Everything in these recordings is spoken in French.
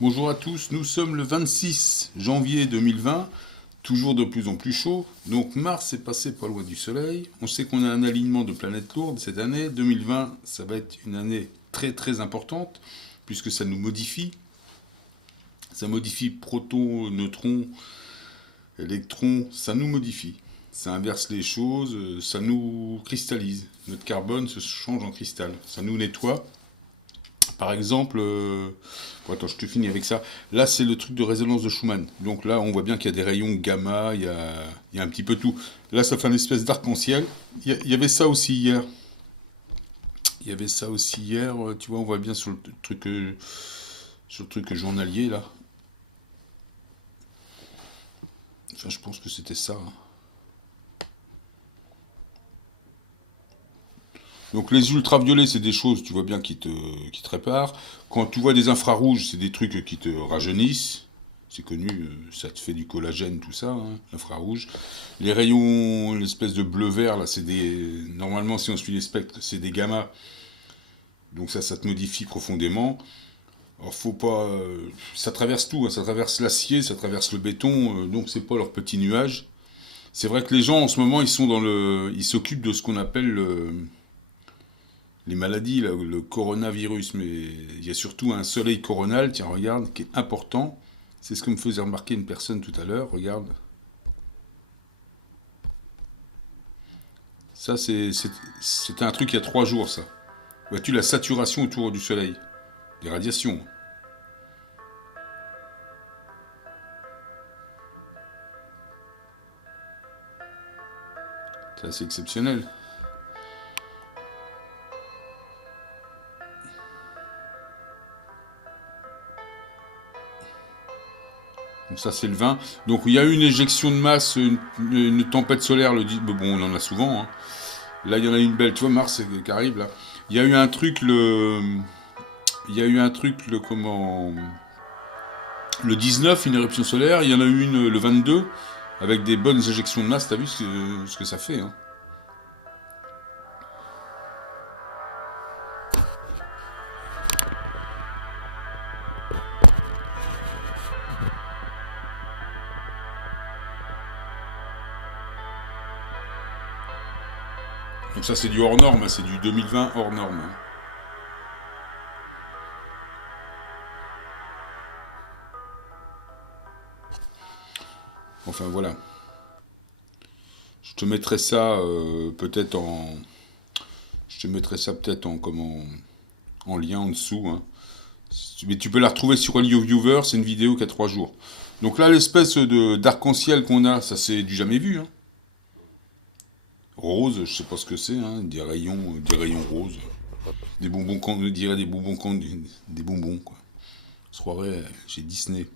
Bonjour à tous, nous sommes le 26 janvier 2020, toujours de plus en plus chaud. Donc Mars est passé pas loin du Soleil. On sait qu'on a un alignement de planètes lourdes cette année. 2020, ça va être une année très très importante puisque ça nous modifie. Ça modifie protons, neutrons, électrons, ça nous modifie. Ça inverse les choses, ça nous cristallise. Notre carbone se change en cristal. Ça nous nettoie. Par exemple, bon, attends, je te finis avec ça. Là, c'est le truc de résonance de Schumann. Donc là, on voit bien qu'il y a des rayons gamma, il y a un petit peu tout. Là, ça fait une espèce d'arc-en-ciel. Il y avait ça aussi hier. Il y avait ça aussi hier. Tu vois, on voit bien sur le truc journalier là. Enfin, je pense que c'était ça, hein. Donc les ultraviolets, c'est des choses, tu vois bien, qui te réparent. Quand tu vois des infrarouges, c'est des trucs qui te rajeunissent. C'est connu, ça te fait du collagène, tout ça, hein, l'infrarouge. Les rayons, l'espèce de bleu-vert, là, c'est des... Normalement, si on suit les spectres, c'est des gamma. Donc ça te modifie profondément. Alors faut pas... ça traverse tout, hein, ça traverse l'acier, ça traverse le béton, donc c'est pas leur petit nuage. C'est vrai que les gens, en ce moment, ils sont dans le... Ils s'occupent de ce qu'on appelle les maladies, là, le coronavirus, mais il y a surtout un soleil coronal, tiens, regarde, qui est important. C'est ce que me faisait remarquer une personne tout à l'heure, regarde. Ça, c'était un truc il y a 3 jours, ça. Vois-tu la saturation autour du soleil? Des radiations. C'est assez exceptionnel. Donc ça, c'est le 20. Donc il y a eu une éjection de masse, une tempête solaire, bon, on en a souvent, hein. Là, il y en a une belle, tu vois, Mars qui arrive, là. Il y a eu un truc, Il y a eu un truc, comment... Le 19, une éruption solaire. Il y en a eu une le 22, avec des bonnes éjections de masse. T'as vu ce que ça fait, hein? Donc ça, c'est du hors norme, hein, c'est du 2020 hors norme, hein. Enfin, voilà. Je te mettrai ça peut-être en... Je te mettrai ça peut-être en lien en dessous, hein. Mais tu peux la retrouver sur Helio Viewer, c'est une vidéo qui a 3 jours. Donc là, l'espèce de d'arc-en-ciel qu'on a, ça c'est du jamais vu, hein. Rose, je sais pas ce que c'est, hein, des rayons roses. Des bonbons, on dirait des bonbons, des bonbons, quoi. On se croirait chez Disney.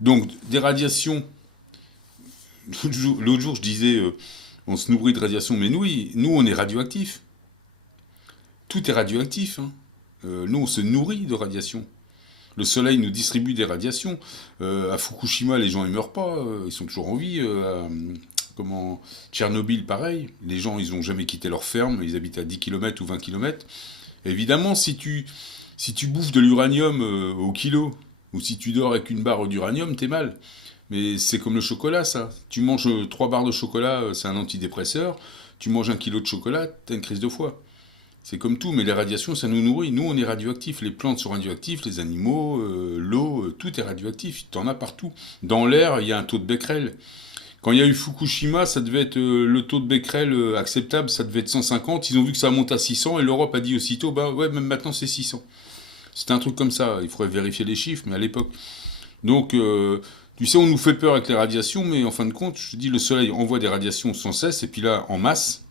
Donc, des radiations. L'autre jour, je disais, on se nourrit de radiations, mais nous, on est radioactifs. Tout est radioactif, hein. Nous, on se nourrit de radiations. Le soleil nous distribue des radiations. À Fukushima, les gens, ils meurent pas, ils sont toujours en vie. Comment Tchernobyl, pareil. Les gens, ils ont jamais quitté leur ferme, ils habitent à 10 km ou 20 km. Évidemment, si tu bouffes de l'uranium au kilo, ou si tu dors avec une barre d'uranium, t'es mal. Mais c'est comme le chocolat, ça. Tu manges 3 barres de chocolat, c'est un antidépresseur. Tu manges 1 kilo de chocolat, t'as une crise de foie. C'est comme tout, mais les radiations, ça nous nourrit. Nous, on est radioactifs. Les plantes sont radioactives, les animaux, l'eau, tout est radioactif. T'en as partout. Dans l'air, il y a un taux de Becquerel. Quand il y a eu Fukushima, ça devait être le taux de Becquerel acceptable, ça devait être 150. Ils ont vu que ça monte à 600 et l'Europe a dit aussitôt, bah ouais, même maintenant c'est 600. C'était un truc comme ça. Il faudrait vérifier les chiffres, mais à l'époque. Donc, tu sais, on nous fait peur avec les radiations, mais en fin de compte, je te dis, le Soleil envoie des radiations sans cesse, et puis là, en masse,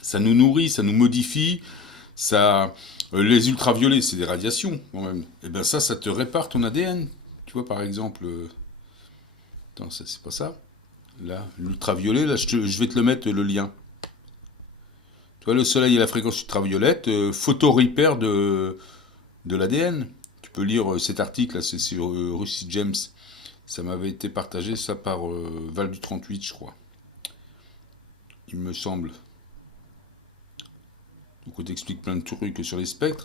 ça nous nourrit, ça nous modifie, ça, les ultraviolets, c'est des radiations quand même. Et ben ça te répare ton ADN. Tu vois, par exemple, attends, ça, c'est pas ça. Là, l'ultraviolet, là, je vais te le mettre le lien. Tu vois, le soleil et la fréquence ultraviolette, photo repair de l'ADN. Tu peux lire cet article, là, c'est sur Rusty James. Ça m'avait été partagé, ça, par Val du 38, je crois. Il me semble. Donc on t'explique plein de trucs sur les spectres.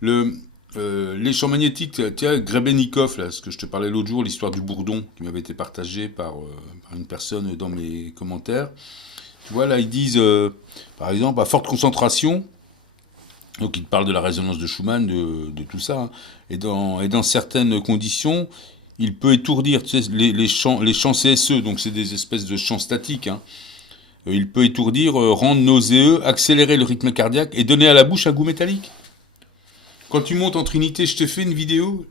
Le, Les champs magnétiques, tiens, Grebennikov, là, ce que je te parlais l'autre jour, l'histoire du bourdon, qui m'avait été partagée par une personne dans mes commentaires. Tu vois, là, ils disent, par exemple, à forte concentration, donc ils te parlent de la résonance de Schumann, de tout ça, hein, et dans certaines conditions, il peut étourdir, tu sais, les champs CSE, donc c'est des espèces de champs statiques, hein. Il peut étourdir, rendre nauséeux, accélérer le rythme cardiaque et donner à la bouche un goût métallique. Quand tu montes en Trinité, je t'ai fait une vidéo,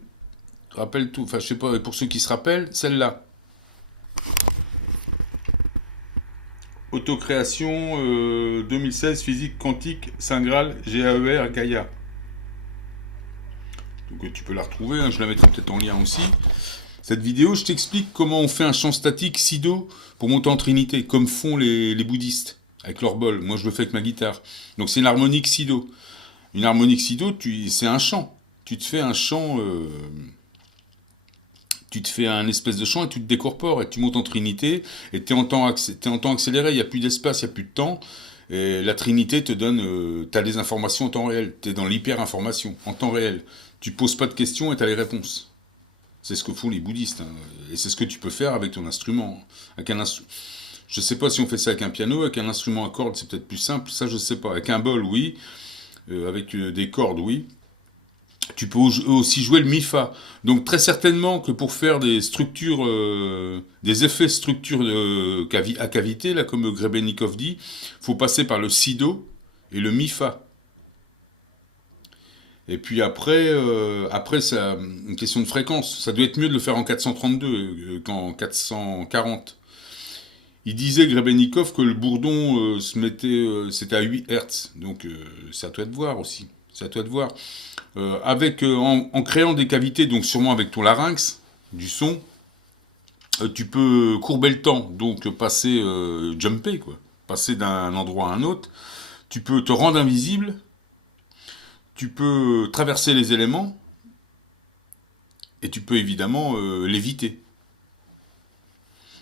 rappelle tout, enfin je sais pas, pour ceux qui se rappellent, celle-là. Autocréation 2016, physique quantique, Saint Graal, GAER, Gaïa. Donc tu peux la retrouver, hein, je la mettrai peut-être en lien aussi. Cette vidéo, je t'explique comment on fait un champ statique Si-Do pour monter en Trinité, comme font les bouddhistes, avec leur bol. Moi je le fais avec ma guitare. Donc c'est une harmonique Si-Do. Une harmonique Si-Do, c'est un chant. Tu te fais un chant, tu te fais un espèce de chant et tu te décorpores et tu montes en Trinité et t'es en temps accéléré, il n'y a plus d'espace, il n'y a plus de temps. Et la Trinité te donne, t'as des informations en temps réel. T'es dans l'hyper-information, en temps réel. Tu poses pas de questions et t'as les réponses. C'est ce que font les bouddhistes, hein. Et c'est ce que tu peux faire avec ton instrument. Avec un Je sais pas si on fait ça avec un piano, avec un instrument à cordes, c'est peut-être plus simple. Ça, je sais pas. Avec un bol, oui. Avec des cordes, oui. Tu peux aussi jouer le mi-fa. Donc très certainement que pour faire des structures, des effets structures à cavité, là comme Grebennikov dit, faut passer par le si-do et le mi-fa. Et puis après c'est une question de fréquence. Ça doit être mieux de le faire en 432 qu'en 440. Il disait Grebennikov que le bourdon c'était à 8 Hz. Donc c'est à toi de voir aussi. C'est à toi de voir. En créant des cavités, donc sûrement avec ton larynx, du son, tu peux courber le temps, donc passer, jumper, quoi. Passer d'un endroit à un autre. Tu peux te rendre invisible. Tu peux traverser les éléments. Et tu peux évidemment l'éviter.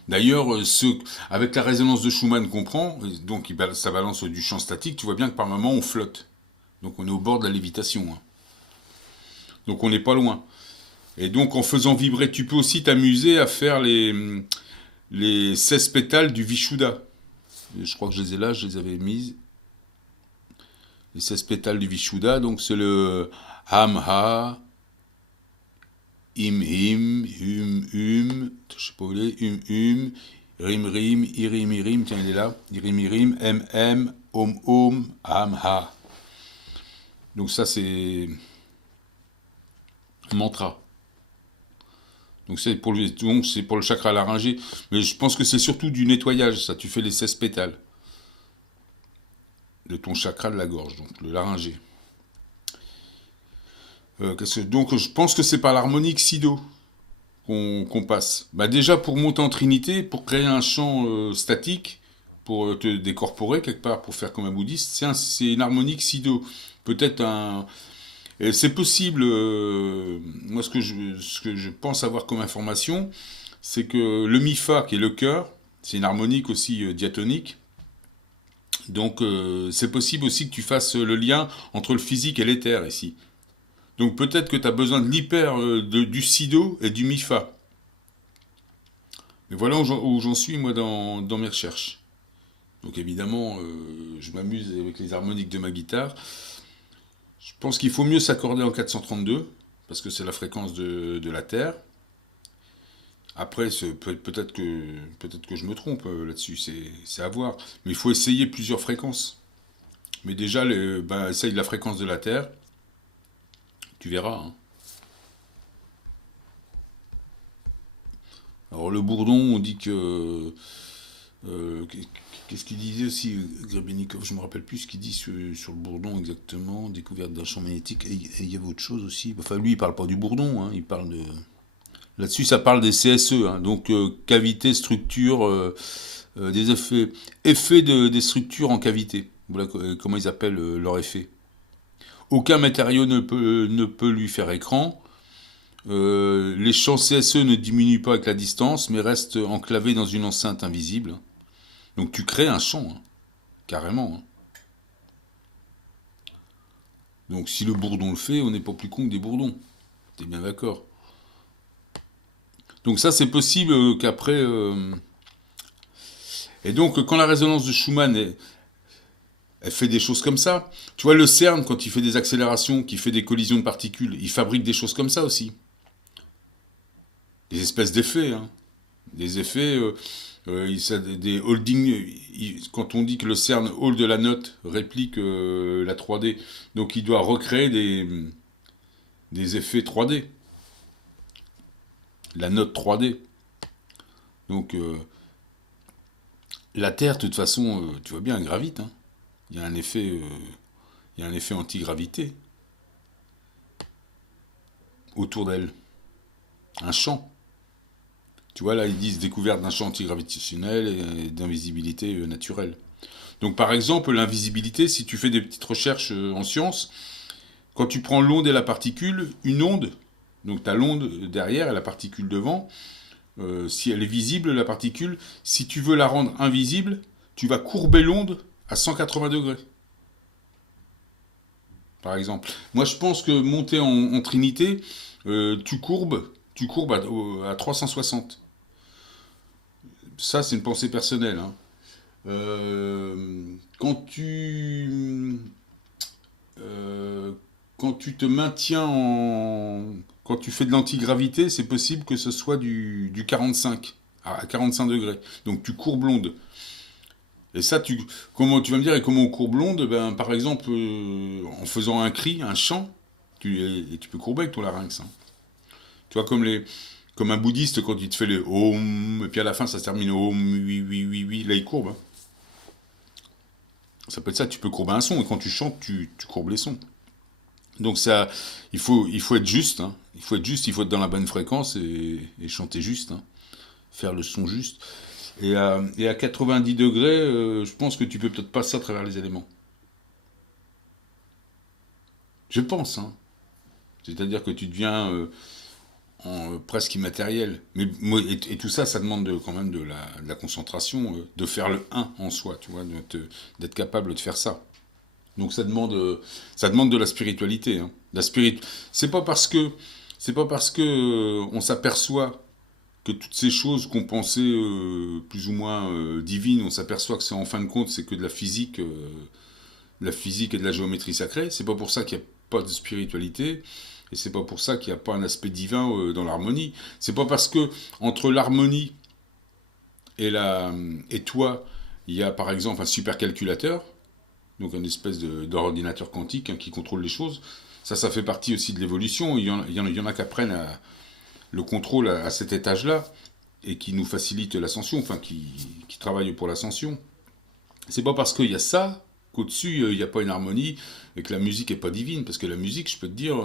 D'ailleurs, avec la résonance de Schumann qu'on prend, donc ça balance du champ statique, tu vois bien que par moment on flotte. Donc on est au bord de la lévitation, hein. Donc on n'est pas loin. Et donc en faisant vibrer, tu peux aussi t'amuser à faire les 16 pétales du Vishuddha. Je crois que je les ai là, je les avais mises. Les 16 pétales du Vishuddha, donc c'est le Ham Ha, Im Him, je sais pas où il est, Rim Rim, Irim Irim, tiens il est là, Irim Irim, M, Om, Ham Ha. Donc ça c'est un mantra. Donc c'est pour le chakra laryngé. Mais je pense que c'est surtout du nettoyage, ça. Tu fais les 16 pétales de ton chakra de la gorge, donc le laryngé. Donc je pense que c'est par l'harmonique Si-Do qu'on passe. Bah déjà pour monter en Trinité, pour créer un champ statique, pour te décorporer quelque part, pour faire comme un bouddhiste, c'est une harmonique Si-Do. Peut-être un... Et c'est possible, moi ce que je pense avoir comme information, c'est que le mi-fa, qui est le cœur, c'est une harmonique aussi diatonique. Donc c'est possible aussi que tu fasses le lien entre le physique et l'éther ici. Donc peut-être que tu as besoin de l'hyper, du si-do et du mi-fa. Mais voilà où j'en suis moi dans mes recherches. Donc évidemment, je m'amuse avec les harmoniques de ma guitare. Je pense qu'il faut mieux s'accorder en 432, parce que c'est la fréquence de la Terre. Après, peut-être que je me trompe là-dessus, c'est à voir. Mais il faut essayer plusieurs fréquences. Mais déjà, essaye la fréquence de la Terre, tu verras, hein. Alors le bourdon, on dit que... qu'est-ce qu'il disait aussi, Grebennikov, je me rappelle plus ce qu'il dit sur le bourdon exactement, découverte d'un champ magnétique, et il y avait autre chose aussi. Enfin, lui, il parle pas du bourdon, hein, il parle de... Là-dessus, ça parle des CSE, hein, donc cavité, structure, des effets des structures en cavité. Voilà comment ils appellent leur effet. Aucun matériau ne peut lui faire écran. Les champs CSE ne diminuent pas avec la distance, mais restent enclavés dans une enceinte invisible. Donc tu crées un champ, hein, carrément, hein. Donc si le bourdon le fait, on n'est pas plus con que des bourdons. T'es bien d'accord. Donc ça, c'est possible qu'après... Et donc, quand la résonance de Schumann, elle fait des choses comme ça, tu vois, le CERN, quand il fait des accélérations, qu'il fait des collisions de particules, il fabrique des choses comme ça aussi. Des espèces d'effets, hein. Des effets, des holding. Quand on dit que le CERN hold de la note réplique la 3D, donc il doit recréer des effets 3D. La note 3D. Donc la Terre, de toute façon, tu vois bien, elle gravite, hein. Il y a un effet, il y a un effet antigravité autour d'elle. Un champ. Tu vois, là, ils disent découverte d'un champ antigravitationnel et d'invisibilité naturelle. Donc, par exemple, l'invisibilité, si tu fais des petites recherches en sciences, quand tu prends l'onde et la particule, une onde, donc tu as l'onde derrière et la particule devant, si elle est visible, la particule, si tu veux la rendre invisible, tu vas courber l'onde à 180 degrés. Par exemple. Moi, je pense que monter en trinité, tu courbes à 360. Ça, c'est une pensée personnelle, hein. Quand euh, quand tu te maintiens quand tu fais de l'antigravité, c'est possible que ce soit du 45 à 45 degrés. Donc tu courbes l'onde. Et ça, comment tu vas me dire, et comment on courbe l'onde? Ben, par exemple, en faisant un cri, un chant, et tu peux courber avec ton larynx, hein. Tu vois, comme un bouddhiste, quand il te fait les Om, et puis à la fin, ça se termine Om, oui, oui, oui, oui, là, il courbe, hein. Ça peut être ça, tu peux courber un son, et quand tu chantes, tu courbes les sons. Donc ça, il faut être juste, hein. Il faut être juste, il faut être dans la bonne fréquence et chanter juste, hein. Faire le son juste. Et à 90 degrés, je pense que tu peux peut-être passer à travers les éléments. Je pense, hein. C'est-à-dire que tu deviens presque immatériel. Et tout ça, ça demande quand même de la concentration, de faire le un en soi, tu vois, d'être capable de faire ça. Donc ça demande de la spiritualité, hein. C'est pas parce que, on s'aperçoit que toutes ces choses qu'on pensait plus ou moins divines, on s'aperçoit que c'est en fin de compte c'est que de la physique et de la géométrie sacrée. C'est pas pour ça qu'il n'y a pas de spiritualité. Et c'est pas pour ça qu'il n'y a pas un aspect divin dans l'harmonie. C'est pas parce que entre l'harmonie et toi, il y a par exemple un supercalculateur, donc une espèce d'ordinateur quantique, hein, qui contrôle les choses. Ça fait partie aussi de l'évolution. Il y en a qui apprennent le contrôle à cet étage-là et qui nous facilitent l'ascension, enfin qui travaillent pour l'ascension. C'est pas parce qu'il y a ça qu'au-dessus il n'y a pas une harmonie et que la musique est pas divine, parce que la musique, je peux te dire,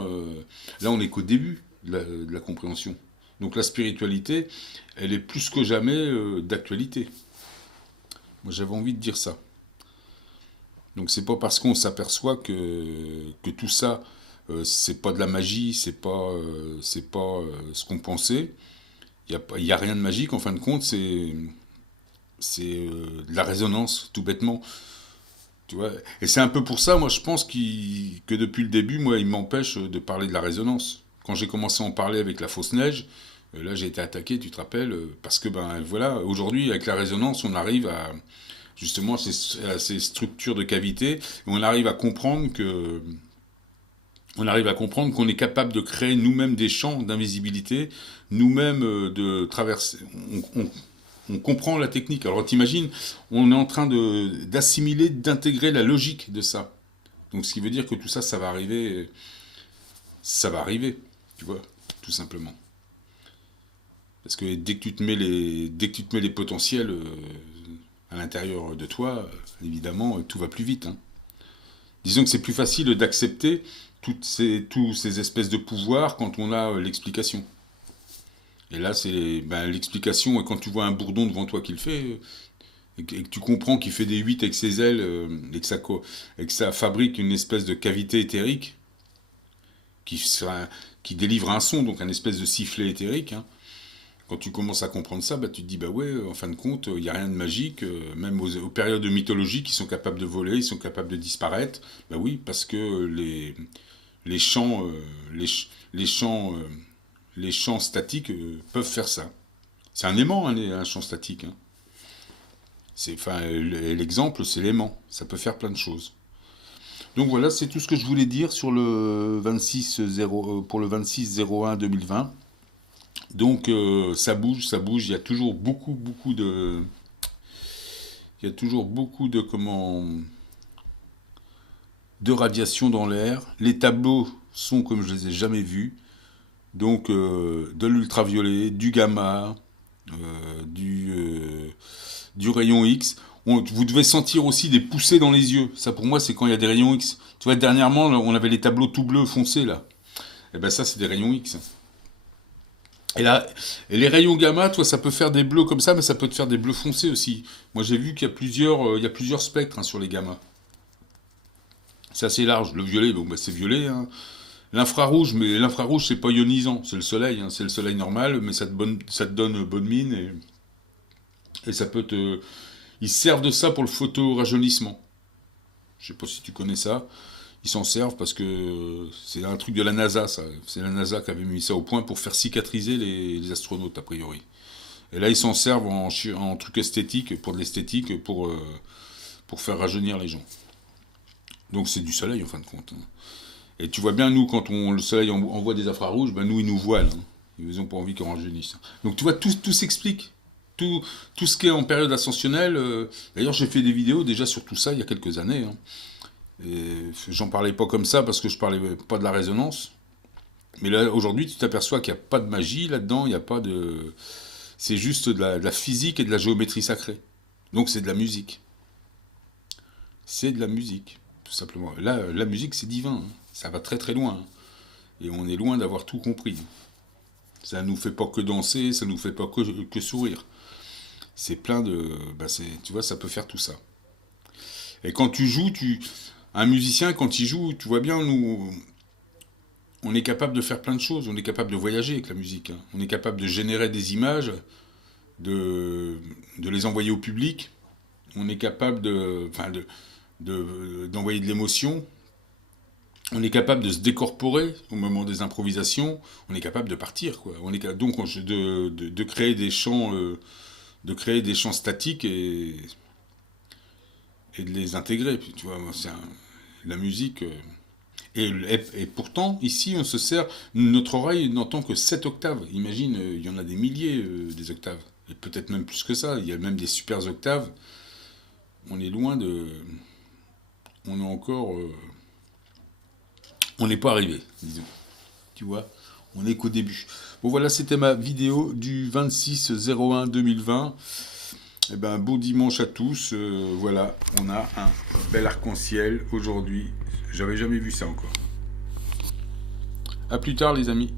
là on est qu'au début de la compréhension. Donc la spiritualité, elle est plus que jamais d'actualité. Moi j'avais envie de dire ça. Donc c'est pas parce qu'on s'aperçoit que tout ça, c'est pas de la magie, c'est pas ce qu'on pensait. Il y a rien de magique, en fin de compte, c'est de la résonance, tout bêtement. Tu vois. Et c'est un peu pour ça, moi, je pense que depuis le début, moi, il m'empêche de parler de la résonance. Quand j'ai commencé à en parler avec la fausse neige, là, j'ai été attaqué, tu te rappelles, parce que, ben voilà, aujourd'hui, avec la résonance, on arrive justement à ces structures de cavité, et on arrive à comprendre qu'on est capable de créer nous-mêmes des champs d'invisibilité, nous-mêmes de traverser. On comprend la technique. Alors t'imagines, on est en train d'assimiler, d'intégrer la logique de ça. Donc ce qui veut dire que tout ça, ça va arriver, tu vois, tout simplement. Parce que dès que tu te mets les potentiels à l'intérieur de toi, évidemment, tout va plus vite, hein. Disons que c'est plus facile d'accepter tous ces espèces de pouvoirs quand on a l'explication. Et là, c'est l'explication, et quand tu vois un bourdon devant toi qui le fait, et que tu comprends qu'il fait des 8 avec ses ailes, et que ça fabrique une espèce de cavité éthérique qui délivre un son, donc un espèce de sifflet éthérique, hein. Quand tu commences à comprendre ça, bah, tu te dis, bah ouais, en fin de compte, il n'y a rien de magique, même aux périodes mythologiques, ils sont capables de voler, ils sont capables de disparaître. Bah oui, parce que les champs, les champs statiques peuvent faire ça. C'est un aimant, hein, un champ statique. Hein. Enfin, l'exemple, c'est l'aimant. Ça peut faire plein de choses. Donc voilà, c'est tout ce que je voulais dire sur le 26 pour le 26/01/2020. Donc ça bouge, ça bouge. Il y a toujours beaucoup de de radiation dans l'air. Les tableaux sont comme je les ai jamais vus. Donc de l'ultraviolet, du gamma, euh, du, euh, du rayon X. Vous devez sentir aussi des poussées dans les yeux. Ça pour moi c'est quand il y a des rayons X. Tu vois, dernièrement on avait les tableaux tout bleus foncés là. Et ben ça c'est des rayons X. Et là, et les rayons gamma, toi, ça peut faire des bleus comme ça, mais ça peut te faire des bleus foncés aussi. Moi, j'ai vu qu'il y a il y a plusieurs spectres hein, sur les gammas. C'est assez large. Le violet, bon, bah, c'est violet. Hein. L'infrarouge, mais l'infrarouge, c'est pas ionisant. C'est le soleil, hein, c'est le soleil normal, mais ça te donne bonne mine et ça peut te. Ils servent de ça pour le photorajeunissement. Je sais pas si tu connais ça. Ils s'en servent parce que c'est un truc de la NASA, ça. C'est la NASA qui avait mis ça au point pour faire cicatriser les astronautes, a priori. Et là, ils s'en servent en truc esthétique, pour de l'esthétique, pour faire rajeunir les gens. Donc c'est du soleil, en fin de compte. Hein. Et tu vois bien, nous, quand le soleil envoie des infrarouges, ben, nous, ils nous voilent. Hein. Ils n'ont pas envie qu'on rajeunisse. Donc tu vois, tout s'explique. Tout ce qui est en période ascensionnelle. D'ailleurs, j'ai fait des vidéos déjà sur tout ça il y a quelques années. Hein. Et j'en parlais pas comme ça parce que je parlais pas de la résonance. Mais là, aujourd'hui, tu t'aperçois qu'il n'y a pas de magie là-dedans, il n'y a pas de. C'est juste de la physique et de la géométrie sacrée. Donc c'est de la musique. C'est de la musique, tout simplement. Là, la musique, c'est divin. Hein. Ça va très très loin. Hein. Et on est loin d'avoir tout compris. Ça nous fait pas que danser, ça nous fait pas que sourire. C'est plein de. Bah tu vois, ça peut faire tout ça. Et quand tu joues, un musicien, quand il joue, tu vois bien, nous, on est capable de faire plein de choses. On est capable de voyager avec la musique. Hein. On est capable de générer des images, de les envoyer au public. On est capable d'envoyer de l'émotion. On est capable de se décorporer au moment des improvisations. On est capable de partir, quoi. Donc de créer des champs statiques et de les intégrer. Puis, tu vois, la musique. Et pourtant, ici, on se sert. Notre oreille n'entend que 7 octaves. Imagine, il y en a des milliers des octaves. Et peut-être même plus que ça. Il y a même des super octaves. On est loin de. On est encore. On n'est pas arrivé, disons. Tu vois, on n'est qu'au début. Bon, voilà, c'était ma vidéo du 26/01/2020. Eh ben, beau dimanche à tous. Voilà, on a un bel arc-en-ciel aujourd'hui. J'avais jamais vu ça encore. À plus tard, les amis.